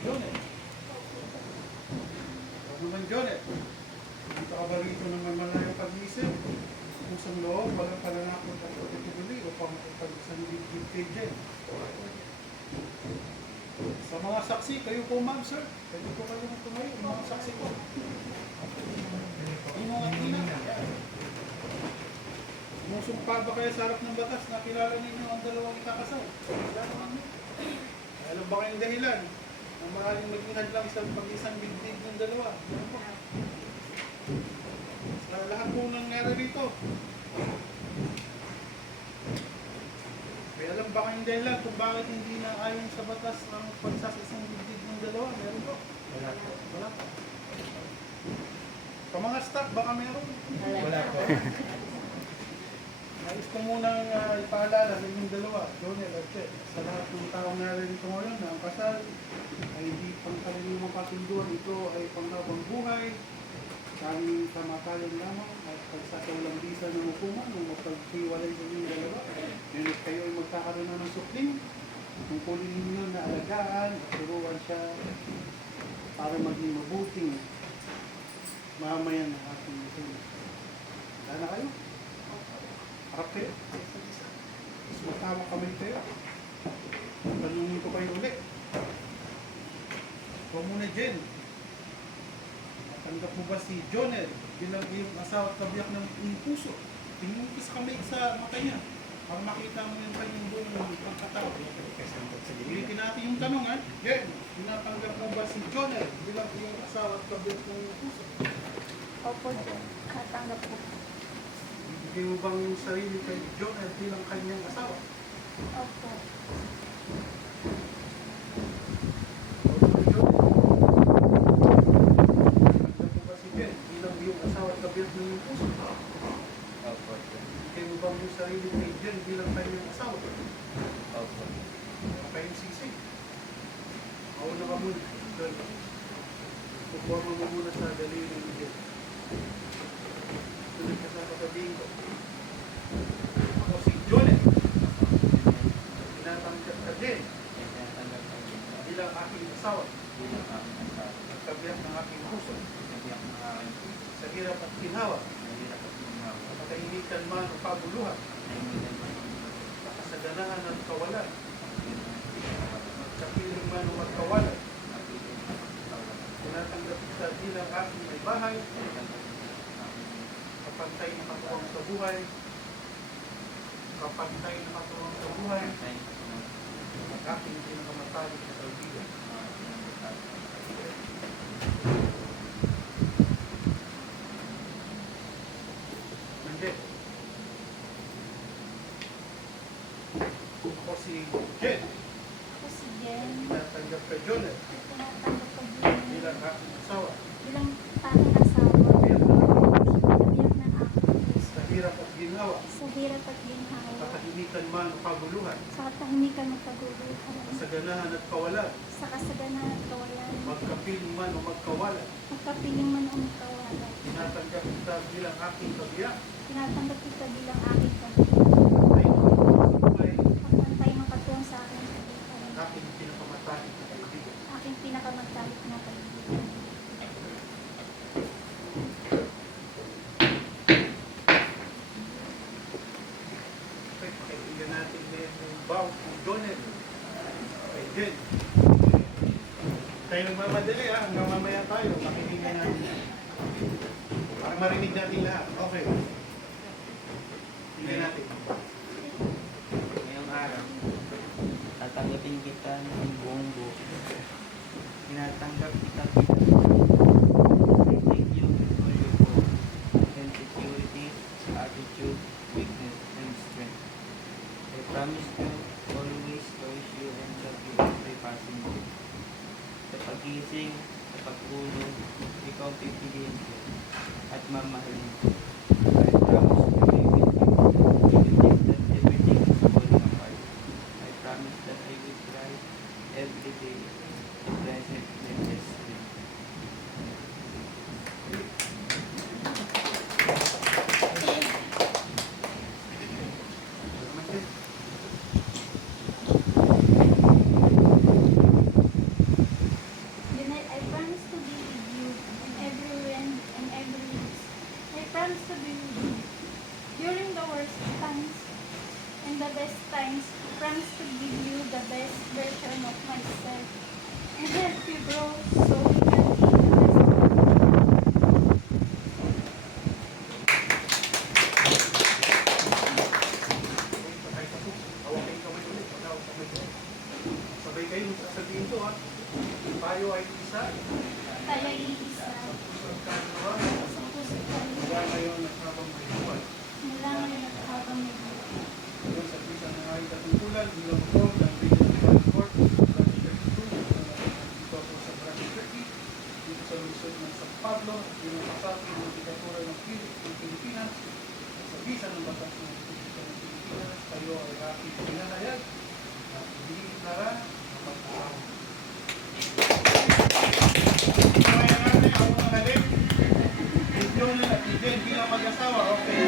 Jonet. Huwag naman Jonet. Dito ka ba rito naman malayang pag-isip? Pusang loob, walang pananakot at pagkakabili upang ipag-isang bibig kay Jen. Sa mga saksi, kayo po ma'am sir. Pwede po kayo tumayo, mga saksi po. Inong at ina. Musumpa ba kayo sa harap ng batas na kilala ninyo ang dalawang ikakasal? Wala naman yun. Alam ba kayong dahilan na maaaring maging hadlang sa pag-isang bibig ng dalawa? Sa lahat po nangyari rito. May alam ba kayong dahilan kung bakit hindi na ayon sa batas ang pagsasisang bibig ng dalawa? Meron po? Wala po. Wala po. Sa mga staff, baka meron? Wala po. Nais ko munang ipaalala sa inyong dalawa, Jonel at Chet, sa lahat ng taong narito ngayon na ang kasal ay hindi pangkaraniwang kasunduan, ito ay panghabang buhay, kaming kamatayan lamang at pagsasawalang bisa ng hukuman nung magpaghiwalay sa inyong dalawa. Ngunit kayo ay magkakaroon na ng supling, tungkulin ninyo na alagaan at turuan siya para maging mabuting mamayan ng ating mundo. Wala na kayo? Harap kayo. Mas magtawag kamay kayo. Tanungin ko kayo ulit. Huwag muna Jen. Matanggap mo ba si Jonel bilang iyong asawa at kabiyak ng iyong puso? Tingin mo sa kamay sa mata niya para makita mo yung kanyang buong pagkatao. Ulitin natin yung tanong ha. Jen, tinatanggap mo ba si Jonel bilang iyong asawa at kabiyak ng iyong puso? Opo, Jen. Natanggap po. Ibigay mo bang yung sarili kay Jonel bilang kanyang asawa? Opo. Tanggap mo ba si Jen bilang iyong asawa at kabiyak ng iyong puso? Opo. Ibigay mo bang yung sarili kay Jen bilang kanyang asawa? Opo. Kayong sisig. Mauna ka muna. Puporma mo muna sa daliri ni Jen. Sunod ka sa kasabihin ko. Ako si Jonel. Tinatanggap ka din Tinatanggap ko din bilang aking asawa. bilang aking asawa. At kabiyak ng aking puso. Nagbiyak ng aking puso. Sa hirap at ginhawa. Nahirap at gumawa. Sa katahimikan man o paguluhan. Nahimitan man ang Sa kasaganahan at kawalan. pagkakas. Magkapiling man o magkawalan. Napitin ang pagkakas. Tinatanggap kita bilang aking may bahay. Tinatanggap ko sa aking Kapantay na katuwang sa buhay. Kapantay na katuwang sa buhay. pantay na kasunod. At aking pinakamatalik na kaibigan. Mga pinagkakasal. Hindi. Ako si Jen. Ako si Jen. Tinatanggap ka Jonel Tinatanggap ko din bilang aking asawa. bilang tanging asawa. Bilang aking puso. Kabiyak ng aking puso. Sa hirap at ginawa. Sa hirap at ginhawa. Katahimikan man o kaguluhan. Sa katahimikan ng kaguluhan. Sa ganahan at kawalan. Sa kasaganahan at kawalan. Magkapiling man o magkawalan. Magkapiling man o magkawalan. Tinatanggap kita bilang aking kabiyak. Tinatanggap kita bilang aking kabiyak. Ay, sa buhay. Kapantay ng katuwang sa aking kabiyak. Aking pinakamatalik na kaibigan. Aking pinakamatalik na kaibigan. Okay, pakaibigan natin yung bow ng Jonel. Okay, Jen. Tayo nagmamadali ha, hanggang mamaya tayo. Pakinggan natin. Para marinig natin lahat. Okay. Tingnan natin. Ngayong araw, tatanggapin kita ng buong buo. Tinatanggap kita bilang I take you with all your faults, insecurities, attitude, weakness, and strength. I promise to always cherish you and love you every passing day. Sa pag-gising, sa pagtulog, ikaw pipiliin ko at mamahalin ko. I promise to be with you even if that everything is falling apart. I promise that I will try every day to present the best way. Salamat, Jen. at tayo ay isa. Tayo iisa. Sa puso't kaluluwa. Sa puso't kaluluwa. Mula ngayon at habang may buhay. Mula ngayon at habang may buhay. Ngayon sa bisa ng ay katungkulan bilang po ng Regional Court Branch 32 dito po sa Branch 30 dito sa lungsod ng San Pablo bilang kasapi ng Judikatura ng Pilipinas sa bisa ng batas ng Republika ng Pilipinas tayo ay aking pinahayag at dinideklara na magkakaroon. Kaya natin ang mga halik, John at Jen bilang mag-asawa, okay.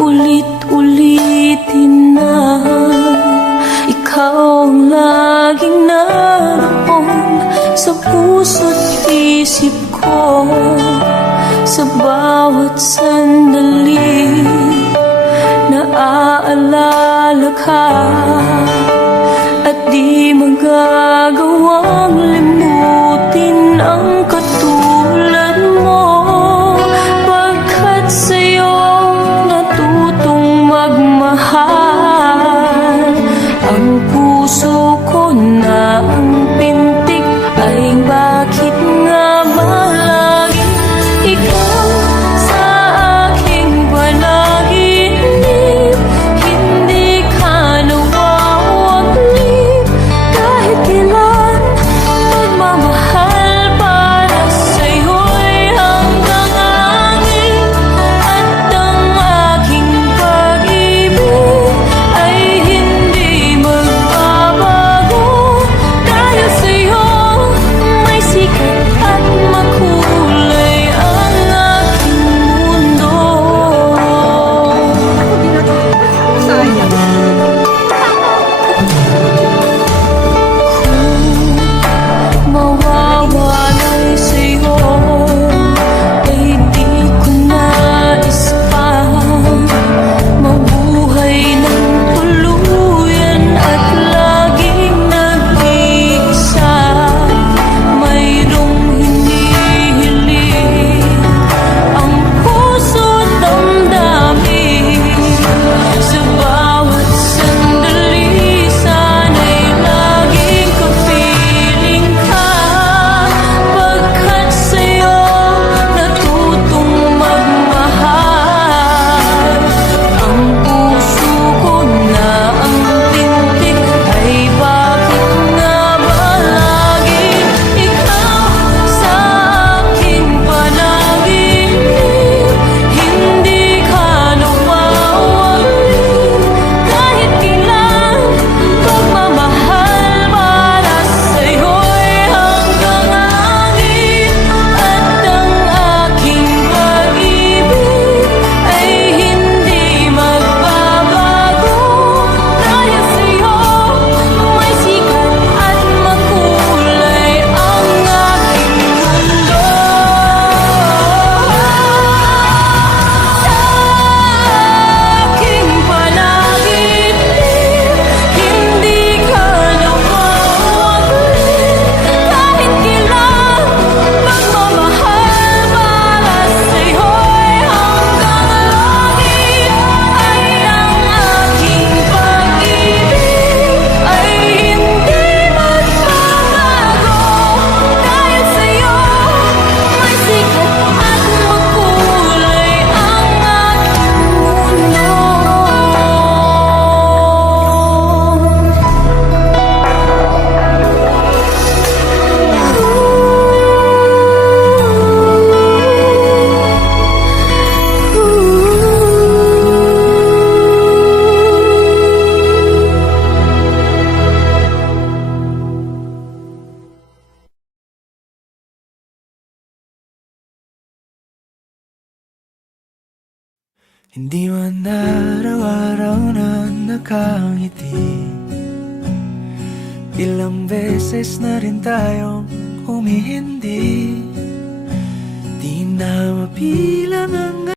Ulit-ulitin na ikaw ang laging naroon sa puso't isip ko. Sa bawat sandali naaalala ka at di magagawang limutin ang katulad mo. Pagkat sa'yo natutong magmahal ang puso ko na ang pintig ay bakit nga ba laging ikaw sa aking panaginip? Hindi ka nawawaglit kahit kailan. Pagmamahal para Hindi man araw-araw na nakangiti. Ilang beses na rin tayong humihindi. Di na mabilang ang